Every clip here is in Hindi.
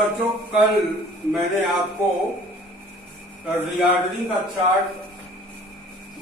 बच्चों, कल मैंने आपको रीऑर्डरिंग का चार्ट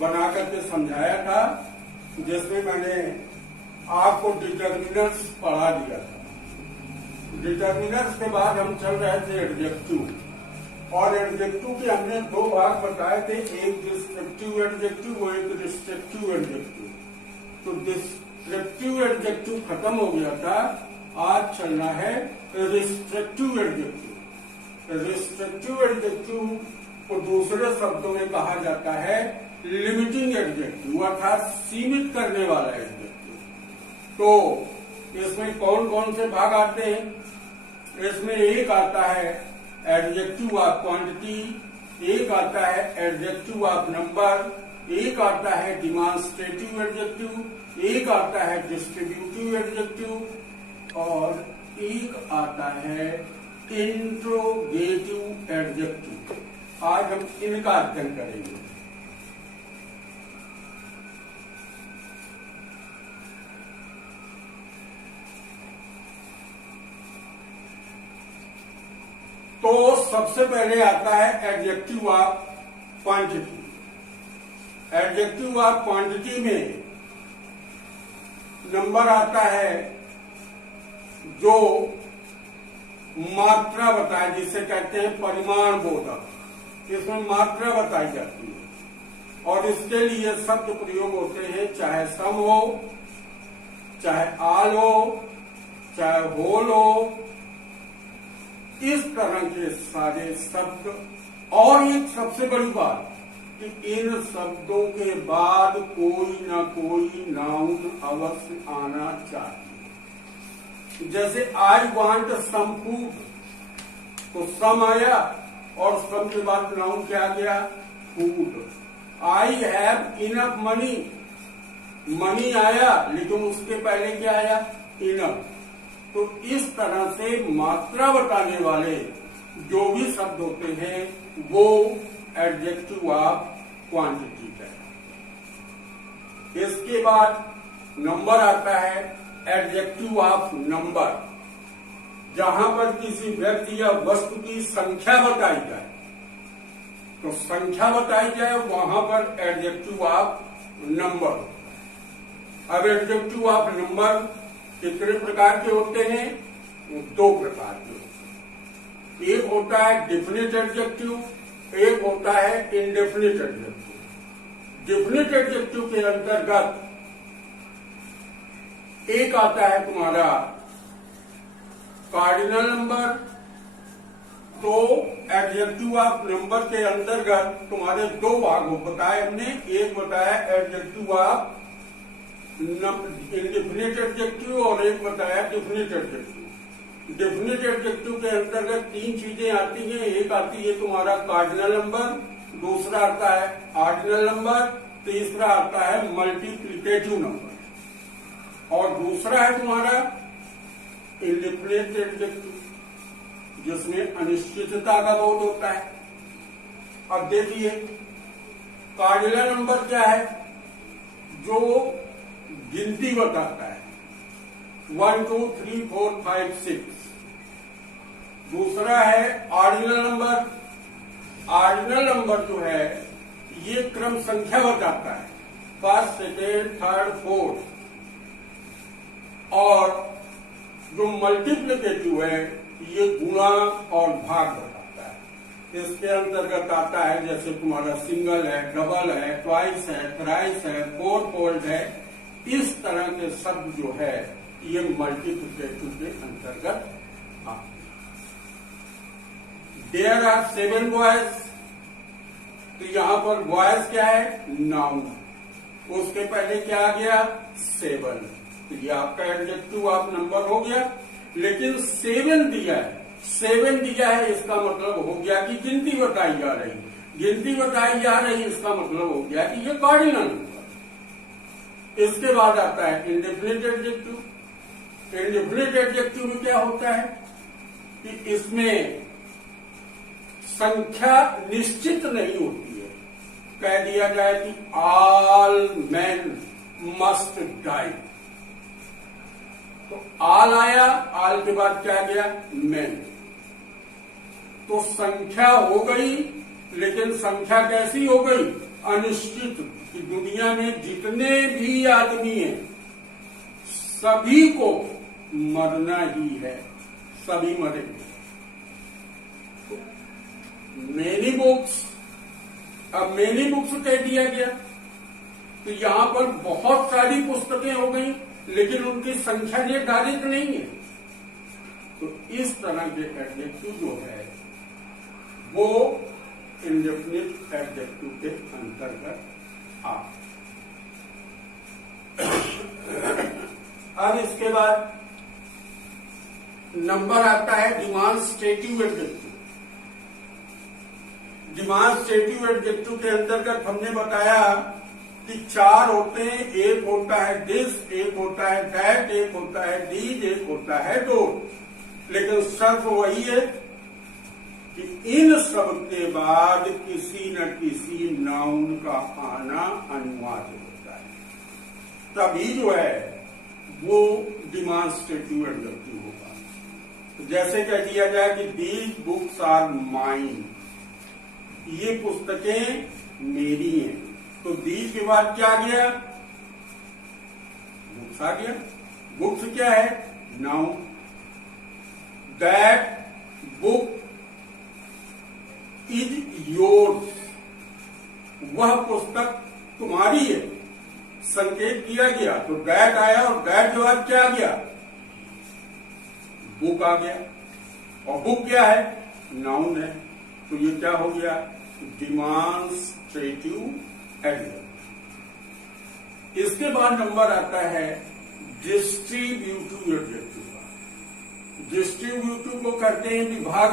बना करके समझाया था, जिसमें मैंने आपको डिटर्मिनर्स पढ़ा दिया था। डिटर्मिनर्स के बाद हम चल रहे थे एडजेक्टिव, और एडजेक्टिव के हमने दो भाग बताए थे, एक डिस्क्रिप्टिव एडजेक्टिव और एक रिस्ट्रिक्टिव एडजेक्टिव। तो डिस्क्रिप्टिव एडजेक्टिव खत्म हो गया था, आज चलना है रिस्ट्रिक्टिव एडजेक्टिव। रिस्ट्रिक्टिव एडजेक्टिव को दूसरे शब्दों में कहा जाता है लिमिटिंग एडजेक्टिव, अर्थात सीमित करने वाला एडजेक्टिव। तो इसमें कौन कौन से भाग आते हैं? इसमें एक आता है एडजेक्टिव ऑफ क्वांटिटी, एक आता है एडजेक्टिव ऑफ नंबर, एक आता है डिमॉन्स्ट्रेटिव एडजेक्टिव, एक आता है डिस्ट्रीब्यूटिव एडजेक्टिव और एक आता है इंट्रोगेटिव एडजेक्टिव। आज हम इनका अध्ययन करेंगे। तो सबसे पहले आता है adjective of quantity. Adjective of quantity में नंबर आता है जो मात्रा बताए, जिसे कहते हैं परिमाण बोधक। इसमें मात्रा बताई जाती है और इसके लिए शब्द प्रयोग होते हैं, चाहे सम हो, चाहे आल हो, चाहे होल हो, इस तरह के सारे शब्द। और एक सबसे बड़ी बात कि इन शब्दों के बाद कोई ना कोई नाउन अवश्य आना चाहिए। जैसे आई वांट सम फूड, तो सम आया और सम के बाद नाउन क्या आ गया? Food. I have enough money, money आया लेकिन उसके पहले क्या आया? इनफ। तो इस तरह से मात्रा बताने वाले जो भी शब्द होते हैं वो एडजेक्टिव ऑफ क्वांटिटी है। इसके बाद नंबर आता है एडजेक्टिव ऑफ नंबर। जहां पर किसी व्यक्ति या वस्तु की संख्या बताई जाए, तो संख्या बताई जाए वहां पर एडजेक्टिव ऑफ नंबर। अब एडजेक्टिव ऑफ नंबर कितने प्रकार के होते हैं? दो प्रकार के होते हैं। एक होता है डेफिनेट एडजेक्टिव, एक होता है इंडेफिनेट एडजेक्टिव। डेफिनेट एडजेक्टिव के अंतर्गत एक आता है तुम्हारा कार्डिनल नंबर। तो एडजेक्टिव ऑफ नंबर के अंतर्गत तुम्हारे दो भाग बताए हमने, एक बताया एडजेक्टिव ऑफ इंडेफिनेट एडजेक्टिव और एक बताया डेफिनेट एडजेक्टिव। डेफिनेट एडजेक्टिव के अंतर्गत तीन चीजें आती हैं। एक आती है तुम्हारा कार्डिनल नंबर, दूसरा आता है ऑर्डिनल नंबर, तीसरा आता है मल्टीप्लिकेटिव नंबर और दूसरा है तुम्हारा इंडेफिनेट एडजेक्टिव, जिसमें अनिश्चितता का बोध होता है। अब देखिए कार्डिनल नंबर क्या है? जो गिनती बताता है 1 2 3 4 5 6। दूसरा है ऑर्डिनल नंबर। ऑर्डिनल नंबर जो है ये क्रम संख्या बताता है, फर्स्ट, सेकेंड, थर्ड, फोर्थ। और जो मल्टीप्लिकेटिव है ये गुणा और भाग बताता है। इसके अंतर्गत आता है जैसे तुम्हारा सिंगल है, डबल है, ट्वाइस है, थ्राइस है, फोर फोल्ड है। इस तरह के शब्द जो है ये मल्टीप्लिकेटिव के अंतर्गत आते हैं। देयर आर 7 बॉयज, तो यहां पर बॉयज क्या है? नाउन। उसके पहले क्या आ गया? 7। तो ये आपका एडजेक्टिव ऑफ नंबर हो गया। लेकिन 7 दिया है, 7 दिया है, इसका मतलब हो गया कि गिनती बताई जा रही। गिनती बताई जा रही, इसका मतलब हो गया कि ये कार्डिनल नंबर। इसके बाद आता है इंडेफिनिट एडजेक्टिव। इंडेफिनिट एडजेक्टिव में क्या होता है कि इसमें संख्या निश्चित नहीं होती है। कह दिया जाए कि ऑल मैन मस्ट डाई, तो आल आया, आल के बाद क्या गया? मैन। तो संख्या हो गई, लेकिन संख्या कैसी हो गई? अनिश्चित। कि दुनिया में जितने भी आदमी हैं सभी को मरना ही है, सभी मरेंगे। मेनी बुक्स, अब मेनी बुक्स कह दिया गया तो यहां पर बहुत सारी पुस्तकें हो गई, लेकिन उनकी संख्या निर्धारित नहीं है। तो इस तरह के एडजेक्टिव जो है वो इंडेफिनिट एडजेक्टिव के अंतर्गत आ। अब इसके बाद नंबर आता है डिमांस्ट्रेटिव एडजेक्टिव। डिमांस्ट्रेटिव एडजेक्टिव के अंतर्गत हमने बताया कि 4 होते हैं। एक होता है दिस, एक होता है दैट, एक होता है दीज, एक होता है डोंट। लेकिन शर्त वही है कि इन सब के बाद किसी न किसी नाउन का आना अनिवार्य होता है, तभी जो है वो डिमांस्ट्रेटिव एडजेक्टिव होगा। जैसे कह दिया जाए कि दीज बुक्स आर माइन, ये पुस्तकें मेरी हैं, तो दीज के बाद क्या आ गया? बुक्स आ गया। बुक्स क्या है? Noun. That book is yours, वह पुस्तक तुम्हारी है, संकेत किया गया तो दैट आया, और दैट के बाद क्या आ गया? बुक आ गया। और बुक क्या है? नाउन है। तो ये क्या हो गया? Demonstrative adjective. इसके बाद नंबर आता है डिस्ट्रीब्यूटिव एडजेक्टिव का। डिस्ट्रीब्यूटिव को कहते हैं विभाग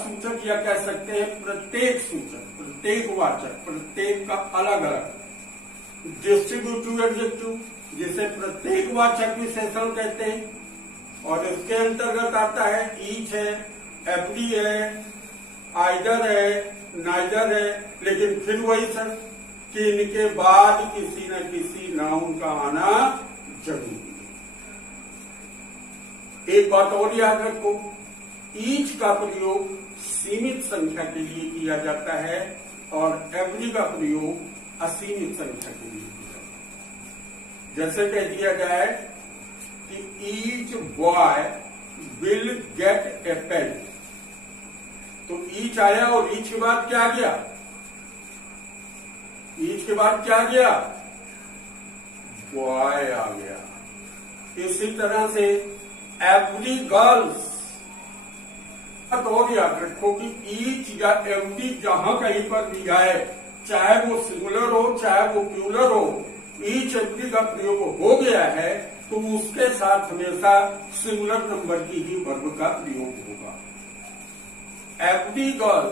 सूचक या कह सकते हैं प्रत्येक सूचक, प्रत्येक वाचक, प्रत्येक का अलग अलग डिस्ट्रीब्यूटिव एडजेक्टिव, जिसे प्रत्येक वाचक विशेषण कहते हैं। और इसके अंतर्गत आता है ईच है, एवरी है, आइदर है, नाइदर है, लेकिन फिर वही सर कि इनके बाद किसी न किसी नाउन का आना जरूरी है। एक बात और याद रखो, ईच का प्रयोग सीमित संख्या के लिए किया जाता है और एवरी का प्रयोग असीमित संख्या के लिए किया जाता है। जैसे कह दिया जाए कि each boy will get a pen, तो ईच आया और ईच के बाद क्या गया? ईच के बाद क्या गया? बॉय आ गया। इसी तरह से एवरी गर्ल्स, और याद रखो कि ईच या एवरी जहां कहीं पर भी आए, चाहे वो सिंगुलर हो चाहे वो प्लूरल हो, ईच एवरी का प्रयोग हो गया है तो उसके साथ हमेशा सिंगुलर नंबर की ही वर्ब का प्रयोग होगा। एवरी गर्ल,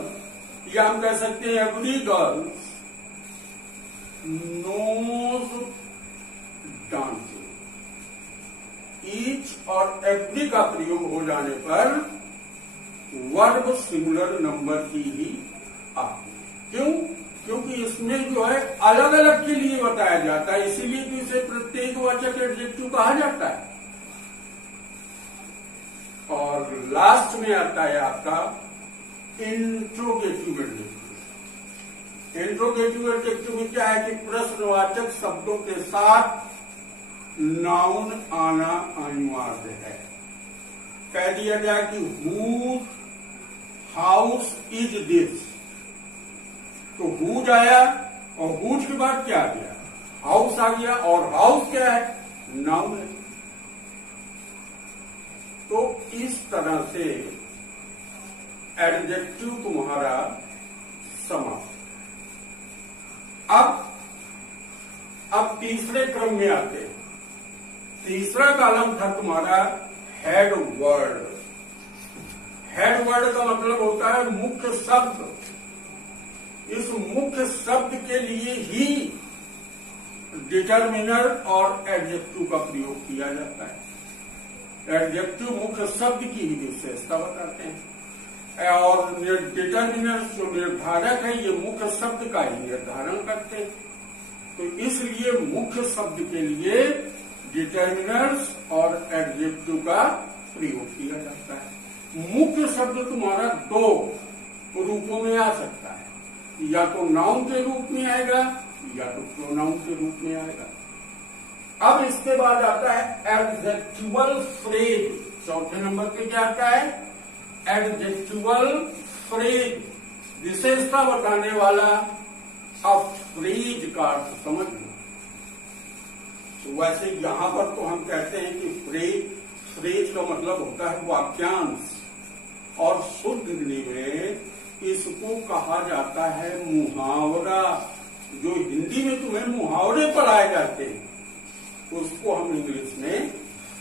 या हम कह सकते हैं every girl knows dancing. Each और एवरी का प्रयोग हो जाने पर वर्ब सिंगुलर नंबर की ही आती है। क्यों? क्योंकि इसमें जो है अलग अलग के लिए बताया जाता है, इसीलिए तो इसे प्रत्येक वाचक एडजेक्टिव कहा जाता है। और लास्ट में आता है आपका इंट्रोगेटिव एडजेक्टिव। इंट्रोगेटिव एडजेक्टिव में क्या है कि प्रश्नवाचक शब्दों के साथ नाउन आना अनिवार्य है। कह दिया जाए कि हूज हाउस इज दिस, तो हूज आया और हूज के बाद क्या आ गया? हाउस आ गया। और हाउस क्या है? नाउन है। तो इस तरह से एडजेक्टिव तुम्हारा समाप्त। अब तीसरे क्रम में आते हैं। तीसरा कॉलम था तुम्हारा हेड वर्ड। हेड वर्ड का मतलब होता है मुख्य शब्द। इस मुख्य शब्द के लिए ही डिटर्मिनर और एडजेक्टिव का प्रयोग किया जाता है। एडजेक्टिव मुख्य शब्द की ही विशेषता बताते हैं और डिटर्मिनर जो निर्धारक है ये मुख्य शब्द का ही निर्धारण करते हैं। तो इसलिए मुख्य शब्द के लिए डिटर्मिनर्स और एडजेक्टिव का प्रयोग किया जाता है। मुख्य शब्द तुम्हारा दो रूपों में आ सकता है, या तो नाउन के रूप में आएगा या तो प्रोनाउन के रूप में आएगा। अब इसके बाद आता है एडजेक्टिवल फ्रेज। चौथे नंबर पे क्या आता है? एडजेक्टिवल फ्रेज, विशेषता बताने वाला। अब फ्रेज का अर्थ समझ लो। तो वैसे यहां पर तो हम कहते हैं कि फ्रेज का मतलब होता है वाक्यांश, और शुद्ध हिंदी में इसको कहा जाता है मुहावरा। जो हिंदी में तुम्हें मुहावरे पढ़ाए जाते हैं उसको हम इंग्लिश में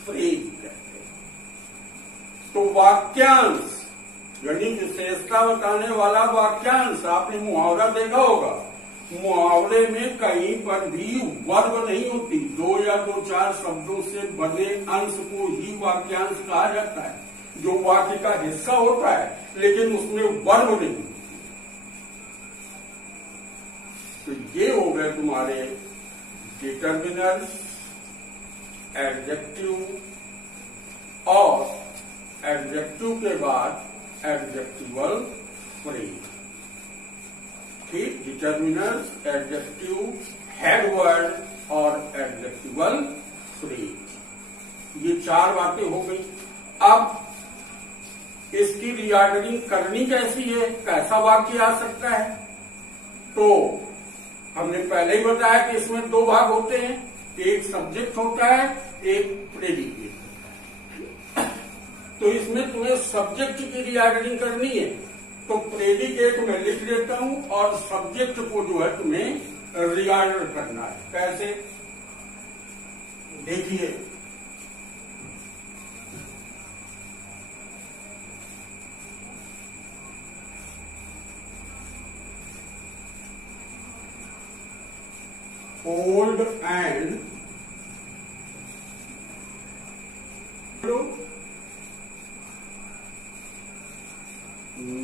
फ्रेज कहते हैं। तो वाक्यांश यानी विशेषता बताने वाला वाक्यांश। आपने मुहावरा देखा होगा, मुहावरे में कहीं पर भी वर्ब नहीं होती, दो या दो चार शब्दों से बने अंश को ही वाक्यांश कहा जाता है, जो वाक्य का हिस्सा होता है लेकिन उसमें वर्ब नहीं। तो ये हो गए तुम्हारे डिटर्मिनर्स, एडजेक्टिव, और एडजेक्टिव के बाद एडजेक्टिवल फ्रेज। ठीक, डिटर्मिनर्स, एडजेक्टिव, हेड वर्ड और एडजेक्टिवल फ्रेज, ये चार बातें हो गई। अब इसकी रीऑर्डरिंग करनी कैसी है, कैसा वाक्य आ सकता है? तो हमने पहले ही बताया कि इसमें दो भाग होते हैं, एक सब्जेक्ट होता है, एक प्रेडिकेट होता है। तो इसमें तुम्हें सब्जेक्ट की रीऑर्डरिंग करनी है, तो प्रेडिकेट में लिख लेता हूं और सब्जेक्ट को जो है तुम्हें रीऑर्डर करना है। कैसे? देखिए, old and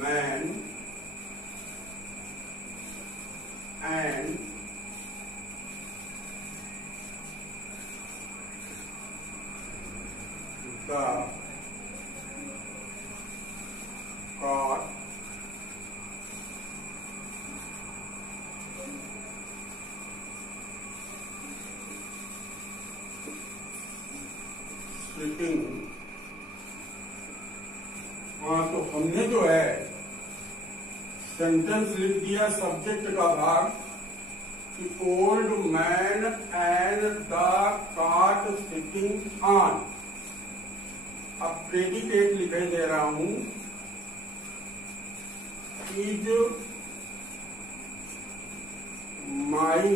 man and the car sleeping। हाँ, तो हमने जो है सेंटेंस लिख दिया सब्जेक्ट का भाग कि ओल्ड मैन एंड द काट सिटिंग ऑन। अब प्रेडिकेट लिखे दे रहा हूं, इज माई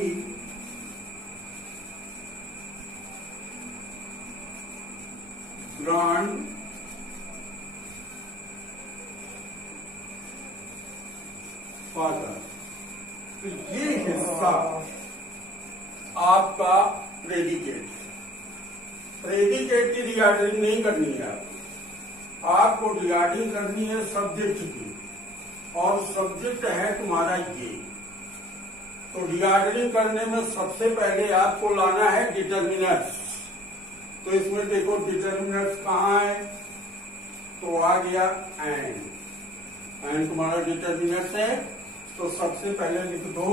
ग्रांड फादर। तो ये हिस्सा आपका प्रेडिकेट। प्रेडिकेट की रीऑर्डरिंग नहीं करनी है आपको रीऑर्डरिंग करनी है सब्जेक्ट की, और सब्जेक्ट है तुम्हारा ये। तो रीऑर्डरिंग करने में सबसे पहले आपको लाना है डिटर्मिनर्स। तो इसमें देखो डिटर्मिनर्स कहाँ है, तो आ गया एंड तुम्हारा डिटर्मिनर्स है, तो सबसे पहले लिख दो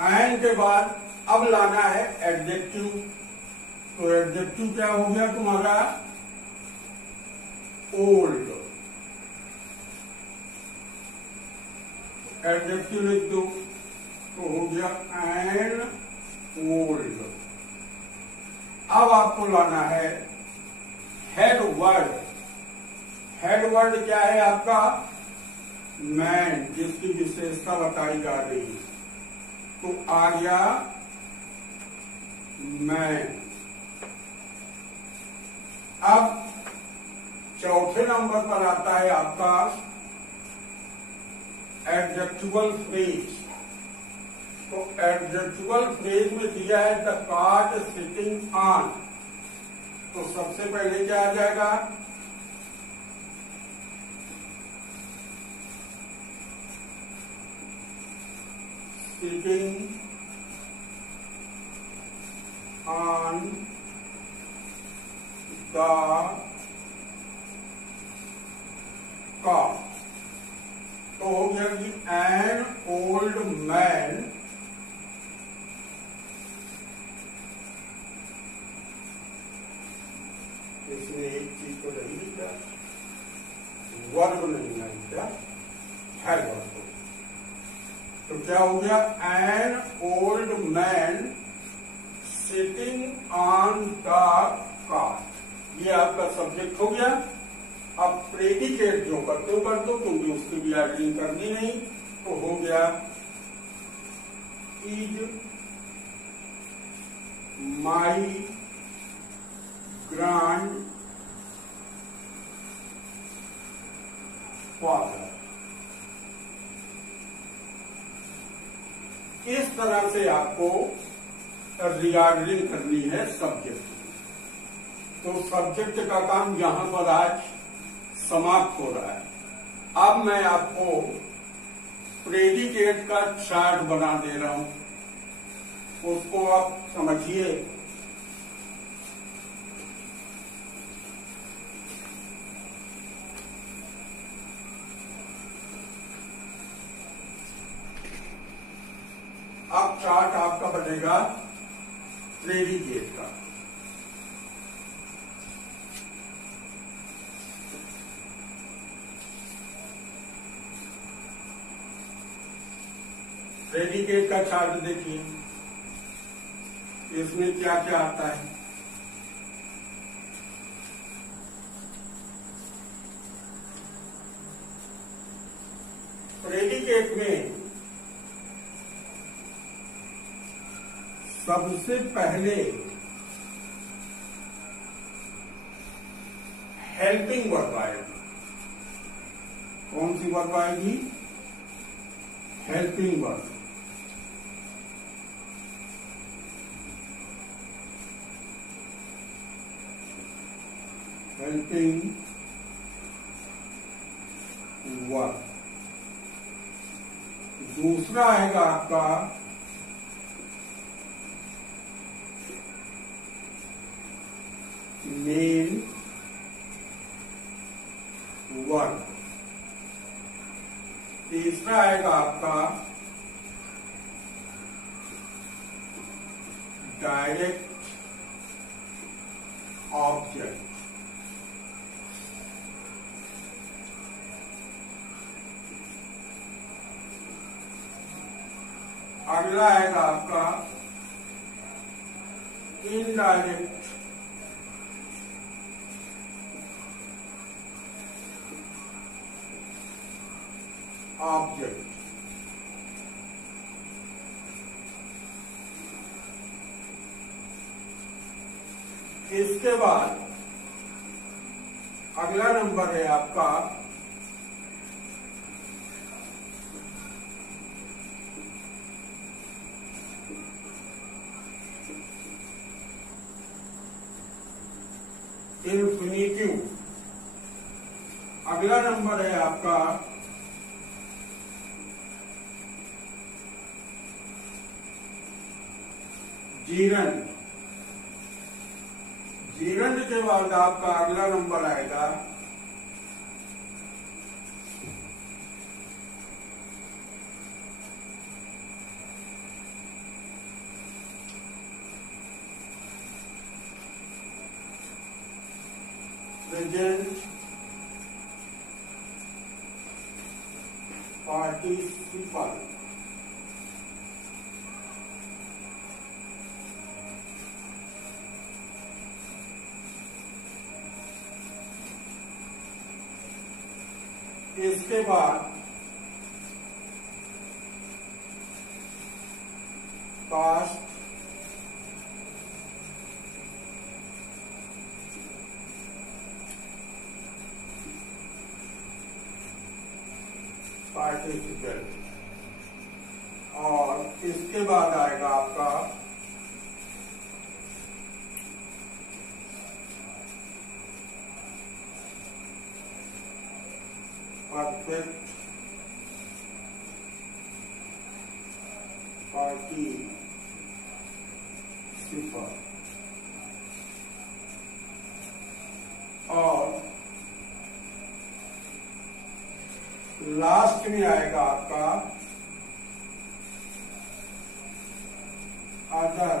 एंड के बाद अब लाना है एडजेक्टिव। तो एडजेक्टिव क्या हो गया तुम्हारा? ओल्ड। एडजेक्टिव लिख दो तो हो गया एंड ओल्ड। अब आपको लाना है हेड वर्ड। हेड वर्ड क्या है आपका? मैन, जिसकी विशेषता बताई जा रही है। तो आ गया मैन। अब चौथे नंबर पर आता है आपका एडजेक्टिवल फ्रेज। तो एडजेक्टिवल फ्रेज में दिया है द कार्ड सिटिंग ऑन। तो सबसे पहले क्या आ जाएगा? Sitting on the car। तो हो गया कि एन ओल्ड मैन इसमें एक चीज तो रही क्या, वर्ब नहीं है क्या, है वर्ब। तो क्या हो गया, an old man sitting on the car. ये आपका सब्जेक्ट हो गया। अब प्रेडिकेट जो करते हो कर दो, क्योंकि उसकी भी एडिंग करनी नहीं। तो हो गया इज माई ग्रैंड फादर। इस तरह से आपको रिगार्डिंग करनी है सब्जेक्ट। तो सब्जेक्ट का काम यहां पर आज समाप्त हो रहा है। अब मैं आपको प्रेडिकेट का चार्ट बना दे रहा हूं, उसको आप समझिए। अब चार्ट आपका बनेगा प्रेडिकेट का। प्रेडिकेट का चार्ट देखिए, इसमें क्या क्या आता है। प्रेडिकेट में सबसे पहले हेल्पिंग वर्ब आएगी। कौन सी वर्ब आएगी, हेल्पिंग वर्ब। Helping verb. दूसरा आएगा आपका मेन वर्ब। तीसरा आएगा आपका डायरेक्ट ऑब्जेक्ट। अगला आएगा आपका इनडायरेक्ट ऑब्जेक्ट। इसके बाद अगला नंबर है आपका इन्फिनिटिव। अगला नंबर है आपका जीरंड। जीरंड के बाद आपका अगला नंबर आएगा प्रेजेंट पार्टिसिपल। इसके बाद पास्ट पार्टिसिपल और इसके बाद आएगा आपका परफेक्ट पार्टिसिपल। लास्ट में आएगा आपका अदर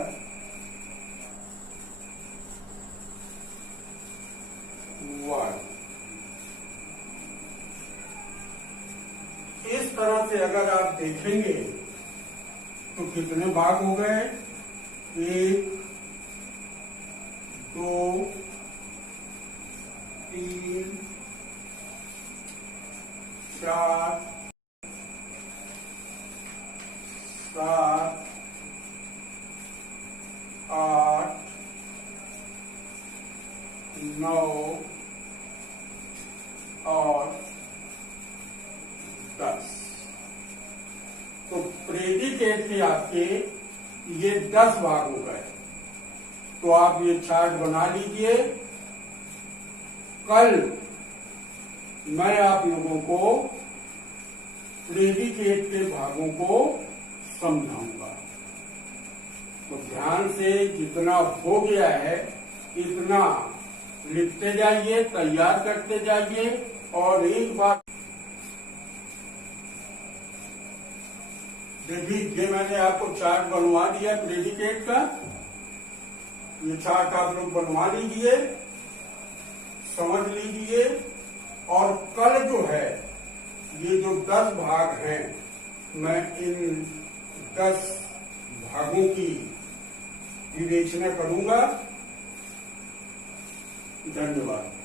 वर्ड। इस तरह से अगर आप देखेंगे तो कितने भाग हो गए? 1 2 3 4 7 8 9 और 10। तो प्रेडिकेट के आपके ये 10 भाग हो गए। तो आप ये चार्ट बना लीजिए। कल मैं आप लोगों को प्रेडिकेट के भागों को समझाऊंगा। तो ध्यान से जितना हो गया है इतना लिखते जाइए, तैयार करते जाइए। और एक बात देखिए, ये मैंने आपको चार्ट बनवा दिया प्रेडिकेट का। ये चार्ट आप लोग बनवा लीजिए, समझ लीजिए। और कल जो है ये जो 10 भाग हैं, मैं इन 10 भागों की विवेचना करूंगा। धन्यवाद।